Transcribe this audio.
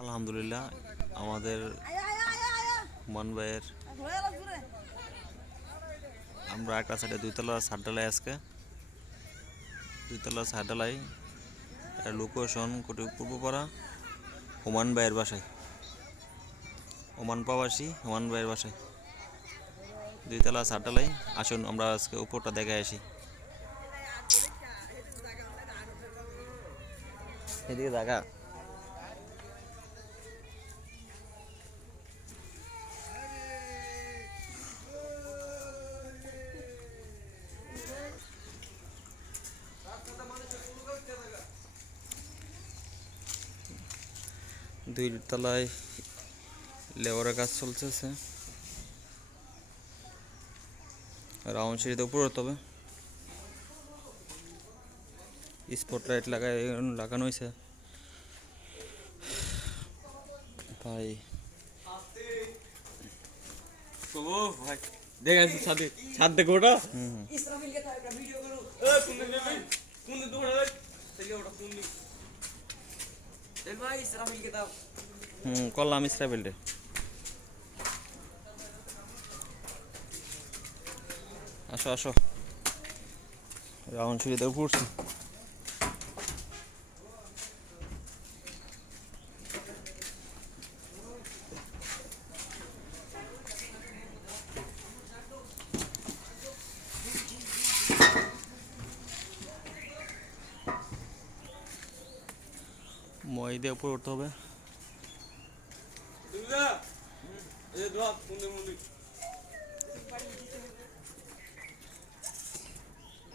আলহামদুলিল্লাহ আমাদের মান ভাইয়ের আমরা একটা সাইডে দুইতলা ছাদ ঢালাই আজকে দুইতলা ছাদ ঢালাই লোকেশন কোটি পূর্বপাড়া ওমান ভাইয়ের বাসায় ওমান প্রবাসী ওমান ভাইয়ের বাসায় দুইতলা ছাদ ঢালাই। আসুন আমরা আজকে উপরটা দেখে আসি। এদিকে জায়গা দুই তলায় লেবারের কাজ চলতেছে। রাউন্ড সিঁড়িতে উপরে উঠতে হবে। স্পটলাইট লাগানো হয়েছে ভাই। ভাই দেখে ছাদে ছাদ দেখো ওটা করলাম ইসরাফিল্ডে। আসো আসো রাউন্ড সিঁড়িতে পড়ছি। মই দিয়ে উপরে উঠতে হবে।